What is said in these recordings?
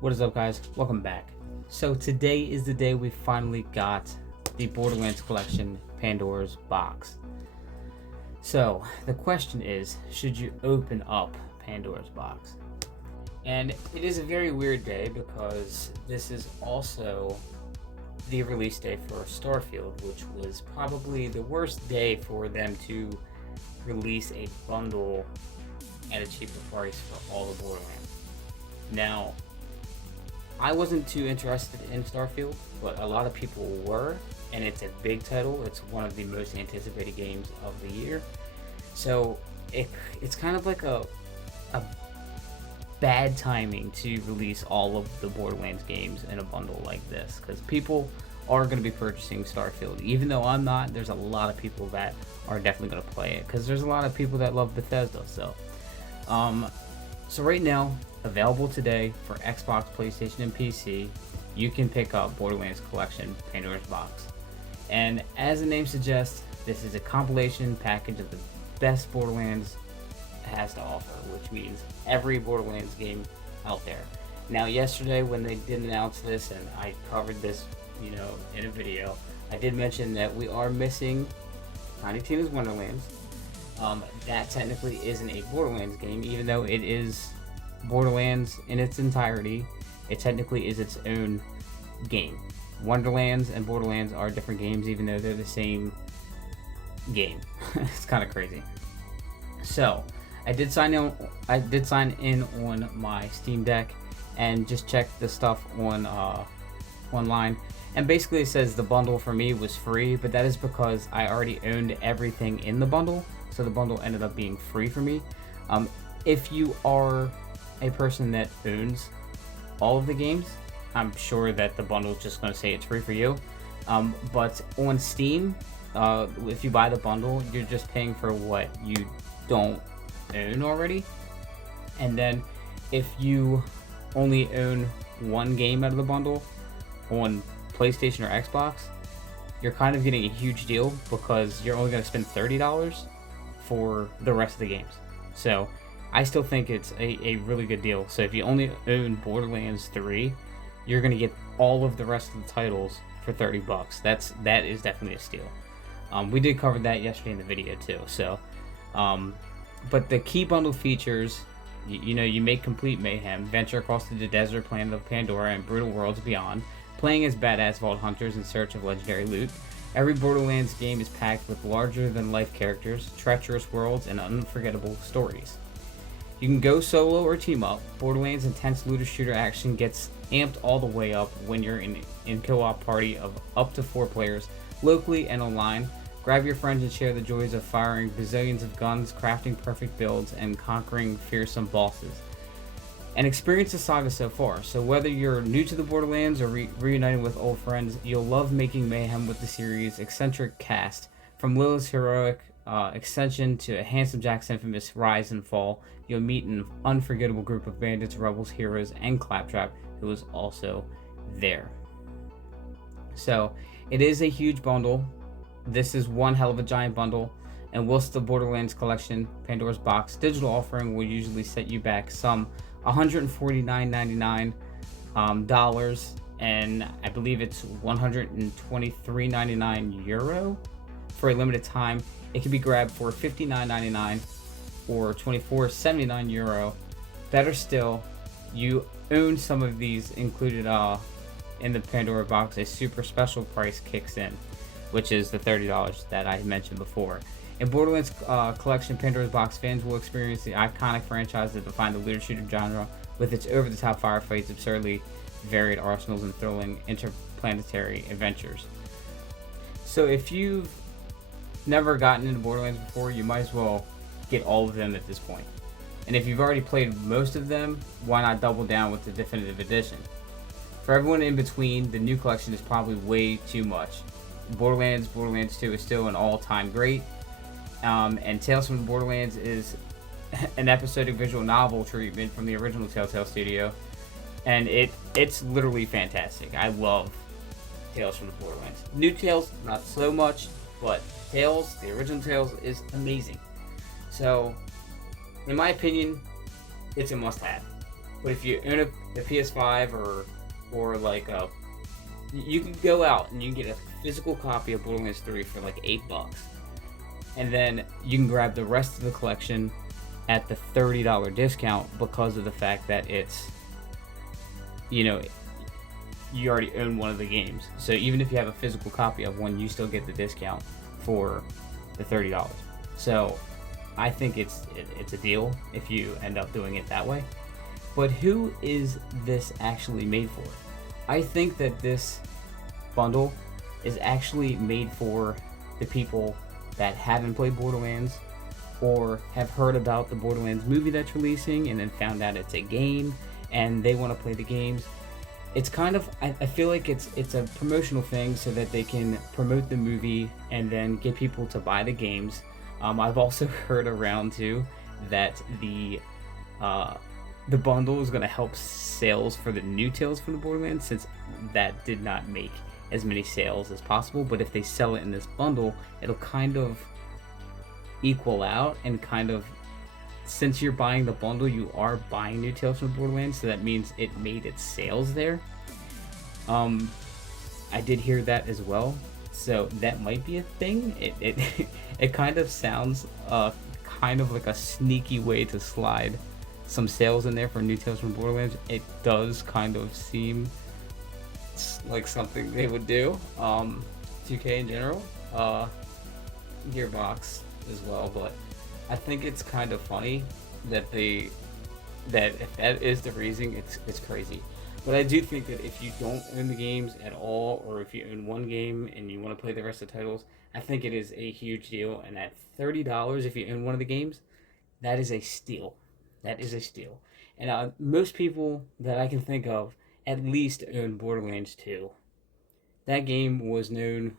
What is up, guys? Welcome back. So today is the day we finally got the Borderlands collection Pandora's box. So the question is, should you open up Pandora's box? And it is a very weird day because this is also the release day for Starfield, which was probably the worst day for them to release a bundle at a cheaper price for all of Borderlands. Now, I wasn't too interested in Starfield, but a lot of people were, and it's a big title. It's one of the most anticipated games of the year. So it's kind of like a bad timing to release all of the Borderlands games in a bundle like this, because people are going to be purchasing Starfield. Even though I'm not, there's a lot of people that are definitely going to play it, because there's a lot of people that love Bethesda. So right now, available today for Xbox, PlayStation, and PC, you can pick up Borderlands Collection Pandora's Box. And as the name suggests, this is a compilation package of the best Borderlands has to offer, which means every Borderlands game out there. Now, yesterday when they did announce this, and I covered this, in a video, I did mention that we are missing Tiny Tina's Wonderlands. That technically isn't a Borderlands game, even though it is Borderlands in its entirety. It technically is its own game. Wonderlands and Borderlands are different games, even though they're the same game. It's kind of crazy. So I did sign in on my Steam Deck and just checked the stuff on online. And basically it says the bundle for me was free, but that is because I already owned everything in the bundle. So the bundle ended up being free for me. If you are a person that owns all of the games, I'm sure that the bundle is just going to say it's free for you. But on Steam, if you buy the bundle, you're just paying for what you don't own already. And then if you only own one game out of the bundle on PlayStation or Xbox, you're kind of getting a huge deal because you're only going to spend $30 for the rest of the games. So I still think it's a really good deal. So if you only own Borderlands 3, you're going to get all of the rest of the titles for $30. That is definitely a steal. We did cover that yesterday in the video too. So, but the key bundle features, you make complete mayhem, venture across the desert planet of Pandora and brutal worlds beyond, playing as badass vault hunters in search of legendary loot. Every Borderlands game is packed with larger-than-life characters, treacherous worlds, and unforgettable stories. You can go solo or team up. Borderlands' intense looter-shooter action gets amped all the way up when you're in co-op party of up to 4 players, locally and online. Grab your friends and share the joys of firing bazillions of guns, crafting perfect builds, and conquering fearsome bosses. And experience the saga so far. So whether you're new to the Borderlands or reuniting with old friends, you'll love making mayhem with the series' eccentric cast. From Lilith's heroic ascension to Handsome Jack's infamous rise and fall, you'll meet an unforgettable group of bandits, rebels, heroes, and Claptrap, who is also there. So it is a huge bundle. This is one hell of a giant bundle. And whilst the Borderlands collection Pandora's box digital offering will usually set you back some $149.99 dollars, and I believe it's €123.99 for a limited time, it can be grabbed for $59.99 or €24.79. Better still, you own some of these included in the Pandora box. A super special price kicks in, which is the $30 that I mentioned before. In Borderlands Collection Pandora's Box, fans will experience the iconic franchise that defined the looter shooter genre with its over-the-top firefights, absurdly varied arsenals, and thrilling interplanetary adventures. So if you've never gotten into Borderlands before, you might as well get all of them at this point. And if you've already played most of them, why not double down with the Definitive Edition? For everyone in between, the new collection is probably way too much. Borderlands 2 is still an all-time great. And Tales from the Borderlands is an episodic visual novel treatment from the original Telltale studio, and it's literally fantastic. I love Tales from the Borderlands. New Tales, not so much, but Tales, the original Tales, is amazing. So, in my opinion, it's a must-have. But if you own a PS5 or like you can go out and you can get a physical copy of Borderlands 3 for like $8, and then you can grab the rest of the collection at the $30 discount because of the fact that it's, you know, you already own one of the games. So even if you have a physical copy of one, you still get the discount for the $30. So I think it's a deal if you end up doing it that way. But who is this actually made for? I think that this bundle is actually made for the people that haven't played Borderlands or have heard about the Borderlands movie that's releasing and then found out it's a game and they want to play the games. It's kind of, I feel like it's a promotional thing so that they can promote the movie and then get people to buy the games. I've also heard around too that the bundle is going to help sales for the new Tales from the Borderlands, since that did not make as many sales as possible. But if they sell it in this bundle, it'll kind of equal out, and kind of, since you're buying the bundle, you are buying new Tales from the Borderlands, so that means it made its sales there. I did hear that as well, so that might be a thing. It kind of sounds kind of like a sneaky way to slide some sales in there for new Tales from Borderlands. It does kind of seem like something they would do. 2K in general, Gearbox as well, but I think it's kind of funny that if that is the reason, it's crazy. But I do think that if you don't own the games at all, or if you own one game and you want to play the rest of the titles, I think it is a huge deal. And at $30, if you own one of the games, that is a steal. That is a steal. And most people that I can think of at least own Borderlands 2. That game was known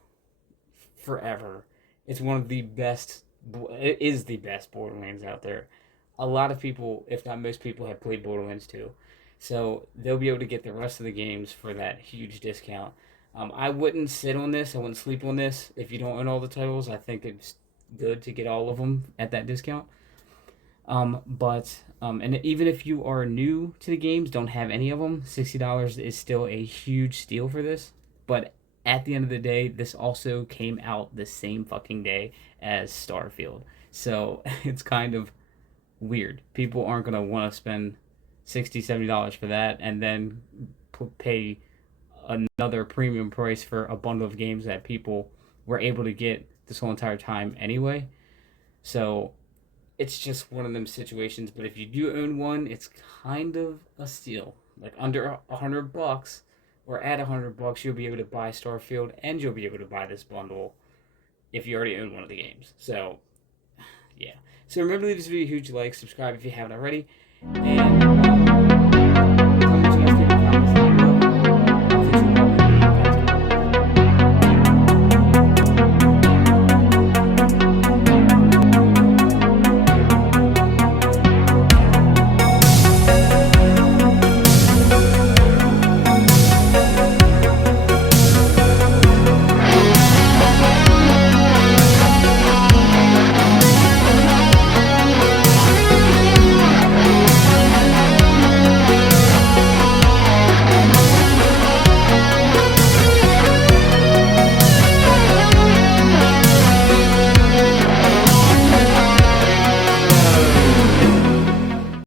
forever. It's one of the best. It is the best Borderlands out there. A lot of people, if not most people, have played Borderlands 2. So they'll be able to get the rest of the games for that huge discount. I wouldn't sit on this. I wouldn't sleep on this. If you don't own all the titles, I think it's good to get all of them at that discount. And even if you are new to the games, don't have any of them, $60 is still a huge steal for this. But at the end of the day, this also came out the same fucking day as Starfield. So it's kind of weird. People aren't going to want to spend $60, $70 for that and then pay another premium price for a bundle of games that people were able to get this whole entire time anyway. So it's just one of them situations. But if you do own one, it's kind of a steal. Like under $100, or at $100, you'll be able to buy Starfield and you'll be able to buy this bundle if you already own one of the games. So yeah. So remember to leave this video a huge like, subscribe if you haven't already, and